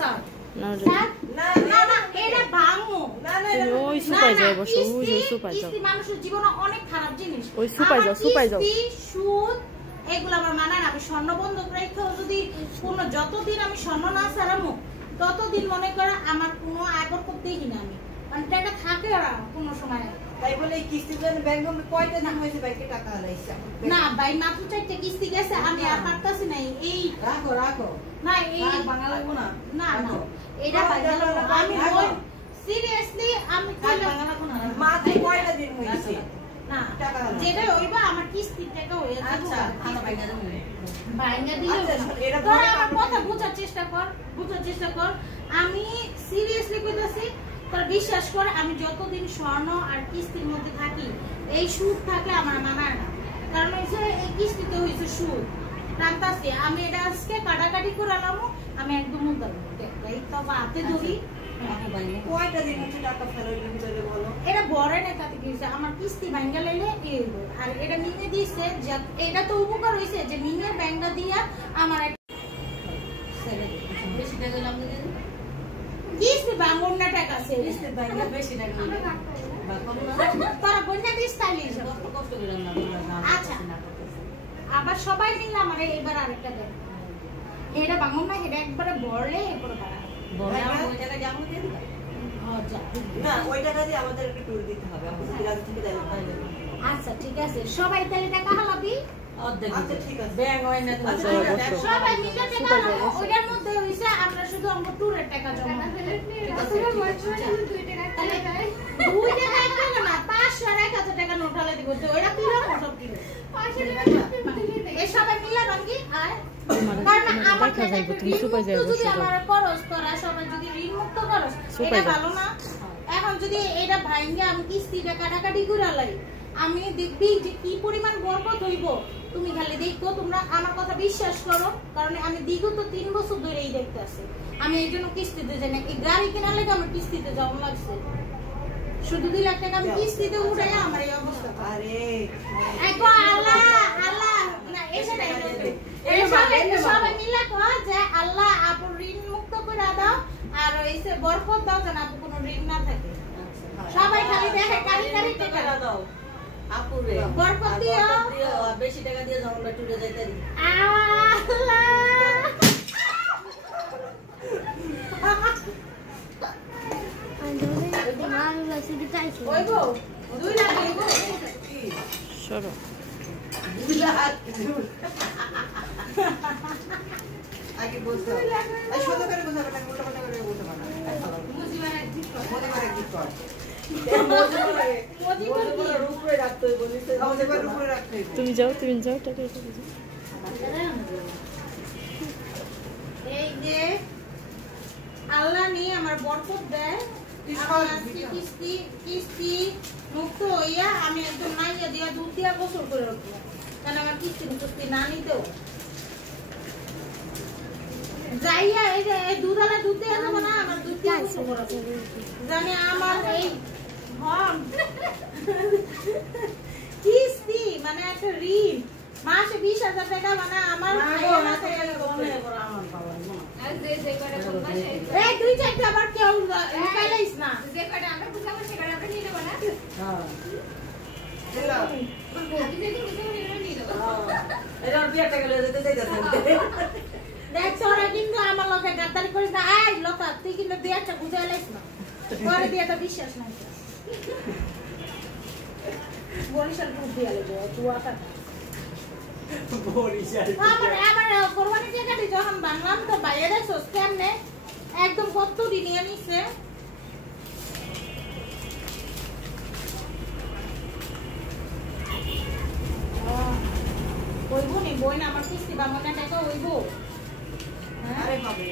sir না না না না এটা ভাঙো না না ওই সুপাই যায় বসো ওই যে সুপাই যাও কিস্তি মানুষের জীবনে অনেক খারাপ জিনিস ওই সুপাই যাও কিস্তি সুদ এগুলো আমার মানায় না আমি স্বর্ণ বন্ধক রেখেও যদি কোনো যতদিন আমি স্বর্ণ না ছাড়ামো ততদিন মনে করে আমার কোনো আয়কর করতেই কিনা আমি মানে টাকা থাকে ওরা কোনো সময় তাই বলে কিস্তি দেন ব্যাংক থেকে কয়টা দিন হয়েছে ব্যাংকে টাকা আলাইছে না ভাই মাত্র 4টা কিস্তি গেছে আমি আর পারতাছি না এই রাখো রাখো না এই বাংলা লাগবো না না না এটা বাংলা আমি সিরিয়াসলি আমি বাংলা লাগবো না মাত্র কয়টা দিন হয়েছে না যেটা হইবা আমার কিস্তি টাকা হয়ে যাবে আচ্ছা ভালো ভাইগা দেবো ভাইগা দিলে এটা তোরা আমার কথা বোঝার চেষ্টা কর আমি সিরিয়াসলি কইতাছি তোরা বিশ্বাস কর আমি যতদিন স্বর্ণ আর কিস্তির মধ্যে থাকি এই সুদ থাকলে আমার মানায় না কারণ হইছে এই কিস্তিতে হইছে সুদ জানতাছি আমি এটা আজকে কাটাকাটি করে আলামো আমি একদম উদ্ধার এই তো হাতে ধরি কয়টা দিন হচ্ছে টাকা ফেরত দিতে বলো এটা বড় না কাতে দিছে আমার কিস্তি ভাঙা লাইলে এই আর এটা নিয়ে দিছে যে এটা তো উপকার হইছে যে নিয়ে ব্যাংকটা দিয়া আমার বেশি টাকা লাভ দিতে কিস্তি ভাঙন না টাকা আছে কিস্তি ভাঙা বেশি টাকা বা কম না তোরা বন্যা দিস তাইলে কষ্ট করে না আচ্ছা আবার সবাই মিলে আমার এবার আরেকটা দেন এটা ভাঙন না এটা একবারে বড়লে এরপর বাড়া বড় ওই টাকা জামু দেন না ওই টাকা দিয়ে আমাদের একটু ট্যুর দিতে হবে আমাদের বিরাজ থেকে দেন আচ্ছা ঠিক আছে সবাই তাহলে টাকা হালাবি আচ্ছা ঠিক আছে ব্যাংক হয় না সবাই মিলে টাকা ওইটার মধ্যে হইছে আমরা শুধু আমরা ট্যুরের টাকা জমা দুই টাকা একটা না 500 আর 1000 টাকা নোট হলে দিব তো ওইটা তুই না সব দিবে এই সবাই মিলে রঙ্গি আর কারণ আমার কাছে তুমি সুপাই যাও যদি আমার খরচ করা সবাই যদি ঋণ মুক্ত খরচ এটা ভালো না এখন যদি এটা ভাঙে আমি কিস্তিটা কাটাকাটি করে লাই আমি দেখবি যে কি পরিমাণ বরকত হইব তুমি খালি দেখো তোমরা আমার কথা বিশ্বাস করো কারণ আমি বিগত 3 বছর ধরে এই দেখতে আছি আমি এই জন্য কিস্তিতে যাই না এই গাড়ি কেনার লাগে আমার কিস্তিতে যাওয়া লাগছে শুধু 2 লাখ টাকা আমি কিস্তিতে উঠাই আমার এই অবস্থা আরে একো আল্লাহ আল্লাহ না এসে নাই সবাই মিলে কয় যে আল্লাহ আপুর ঋণ মুক্ত করে দাও আর এইসে বরকত দাও যেন আপু কোনো ঋণ না থাকে সবাই খালি দেখে কারি কারি টাকা দাও আপুরে বরকত দিও বেশি টাকা দিয়ে যাও আমরা টুরে যাইতে দি আল্লাহ ওইবো 2 লাখ ওইবো সরো 2 লাখ আগে বলছো এই সোজা করে বলছো না উল্টা পাল্টা করে বলছো না মুজিবারে ঠিক কর মুজিবারে ঠিক কর মুজিবারে উপরে রাখতে বলিছে মুজিবারে উপরে রাখতে তুমি যাও টাকা এই যে আল্লাহ নি আমার বরকত দেয় কিস্তি মুক্ত হইয়া আমি একদম নাইয়া দিয়া দুধ দিয়া গোসল করে রাখবো কারণ আমার কিস্তি না নিতেও যাইয়া এই যে দুধালা দুধ দিয়ে যাবো না আমার দুধ দিয়ে গোসল করে জানি আমার এই কিস্তি মানে একটা ঋণ মাসে 20,000 টাকা মানে আমার এই 2-4টা আবার কেউ লুকাইলাইস না যে কয়টা আমরা বুঝাবো সে কয়টা আমরা নিয়ে নেব না হ্যাঁ হ্যালো আমি যদি বুঝাবো নিয়ে নেব এর আর বিয়াটা গেলে যেতে যাইতাছেন দেখ তোরা কিন্তু আমার লগে গাদ্দারি করিস না এই লোকা তুই কিন্তু বিয়াটা বুঝাইলাইস না পরে বিয়াটা বিশ্বাস নাই বরিশাল খুব দিয়া লাগে চুয়াটা বরিশাল আমার কোরবানি টাকাটি যখন বাংলাম তো বাইরে সস্ক্যান নে একদম কত দিন নিয়ে নিছে ওইবো নি বই না আমার কিস্তি বাংলা টাকা ওইবো আরে বাবা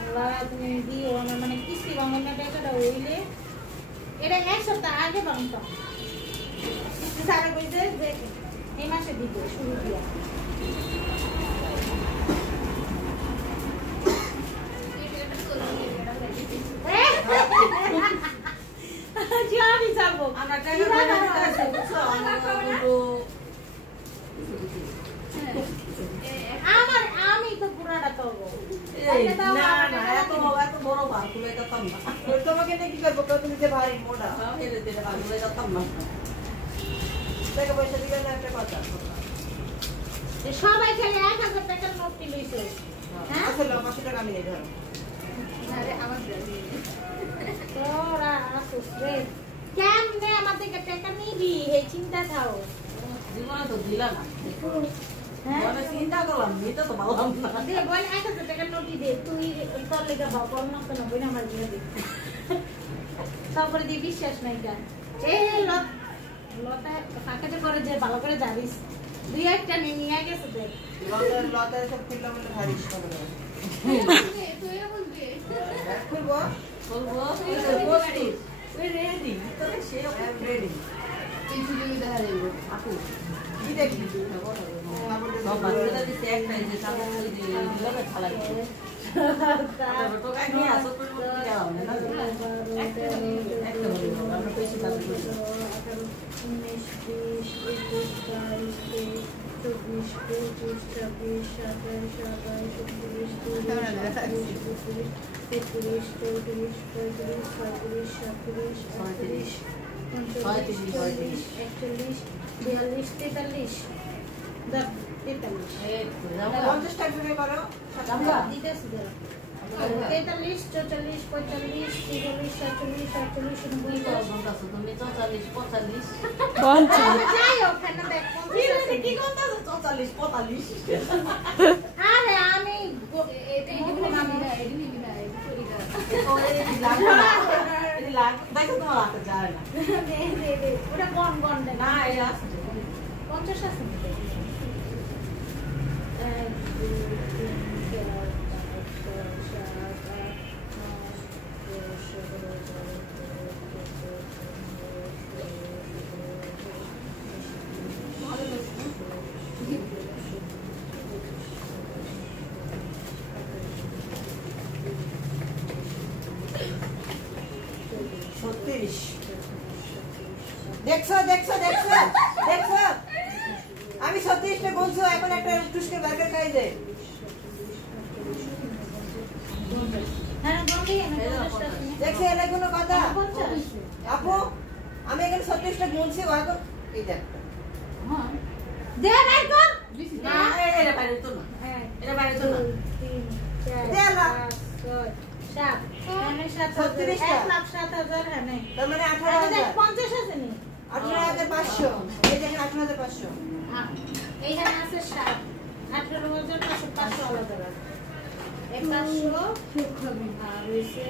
আল্লাহ তুমি দিও আমার মানে কিস্তি বাংলা টাকাটা হইলে এটা এক সপ্তাহ আগে বাংলাম সারা কইছে যে এই মাসে দিব শুরু দিয়া জানি যাবো আমরা টাকা আছে বুঝছো আমার আমি তো পুরাটা তো তোমাকে নিয়ে কি করবো তুমি যে ভারী মোটা টাকা পয়সা দিলে না একটা কথা সবাই খেলে 1000 টাকার নোট লইছে হ্যাঁ আসলে 500 টাকা আমি নেই ধরো আরে আমার তোরা আসুস রে কেমনে আমাদের টাকা নিবি এই চিন্তা থাও জীবনে তো দিলা না হ্যাঁ মানে চিন্তা করলাম এটা তো ভালো না দে বল 1000 টাকার নোটি দে তুই তোর লেগে বাবা না কেন বই আমার দিয়ে দে তারপরে দিয়ে বিশ্বাস নাই কেন লতা কাকাতে করে যে ভালো করে জানিস দুই একটা নিয়ে গেছে দে লতার সব ফিল্লাম মনে ভারী হবে তুইও বলবি খুলবো বলবো এই তো বসতি ওই রেডি তো সে রেডি এই সুযোগ দেখা দেব আপু কি দেখি সব বাচ্চারা দিতে এক নাই যে সামনে দিয়ে দিলে ভালো লাগে তো কাই নিয়ে আসো তো যাও না একটা আমরা পয়সা দাবি করি 50 টাকা করে করো দিতেছি দাঁড়া 43 44 45 46 47 48 তুমি তো 40 45 যাই হোক কেন দেখ কি কথা 44 45 আরে আমি দেখো তোমার হাতে যায় না ওটা গন গন দে না এই আছে 50 আছে 1 2 3 দেখছো দেখছো দেখছো দেখছো আমি 36 টা বলছো এখন একটা টুসকে বার্গার খাই দে হ্যাঁ গন্ডি দেখছো এর কোনো কথা আপু আমি এখানে 36 টা বলছি ও এখন এই দেখ দে নাই কর না এটা বাইরে তো না এটা বাইরে তো না 1,07,000 হ্যাঁ নাই তার মানে 18,000 50 আছে নি 18,500 এই দেখেন 18,500 এইখানে আছে 7 18,500 আলাদা রাখ 500 আর হইছে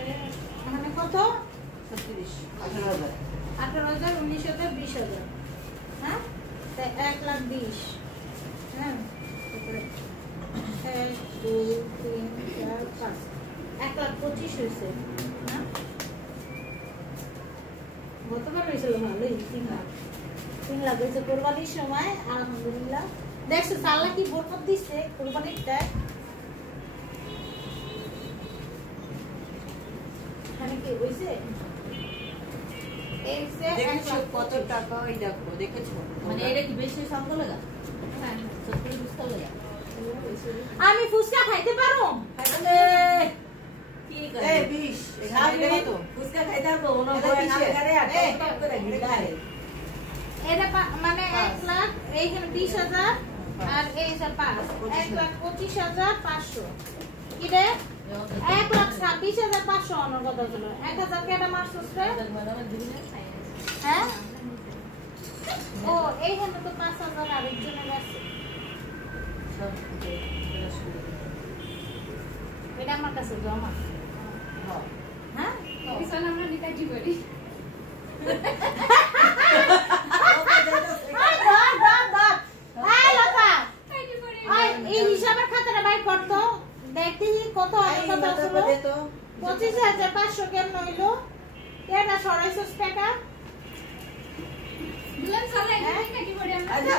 এখানে কত 36 18,000 18,000 19,000 20,000 হ্যাঁ তাই 1,20,000 হ্যাঁ তারপরে 1 2 3 4 5 1,25,000 হয়েছে হ্যাঁ গতবার হয়েছিল ভালোই 3 লাখ হয়েছে কোরবানির সময় আলহামদুলিল্লাহ দেখছো সাল্লা কি বরকত দিচ্ছে কোরবানিরটা এখানে কি হয়েছে এই যে দেখেছো কত টাকা ওই দেখো দেখেছো মানে এটা কি বেশি সম্পর্ক লাগা সত্যি বুঝতে লাগা আমি ফুচকা খাইতে পারো আরে কি করে এই 20 এখানে দেখো তো ফুচকা খাইতে পারবো ওনা বড় কাজ করে আর টপ করে গিলায় এটা মানে 1 লাখ এইখানে 20,000 আর এই যে 5 1,25,500 কি রে 1,26,500 অন্য কথা ছিল 1,000 কেটা মারছস রে হ্যাঁ ও এইখানে তো 5,000 আরেকজনের আছে এটা আমার কাছে জমা হ্যাঁ বিছানা আমরা নিকাটি করি এই হিসাবের খাতাটা বাইর করতো দেখতে কত কত আসলো 25,500 কেমন হইলো কেনা সরাইছস টাকা দুলান চলে নিকাটি করি আমরা আচ্ছা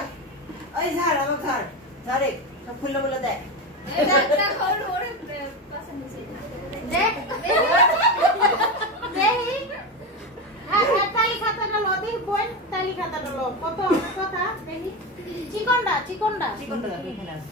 ওই ঝাড় আমার ঝাড় ঝাড়ে সব ফুল বলে দেখ এটা ওর পছন্দ হইছে দেখ দেখি তালি খাতাটা লো দেখি বই তালি খাতাটা লো কত কথা দেখি চিকনটা চিকনটা এখানে আছে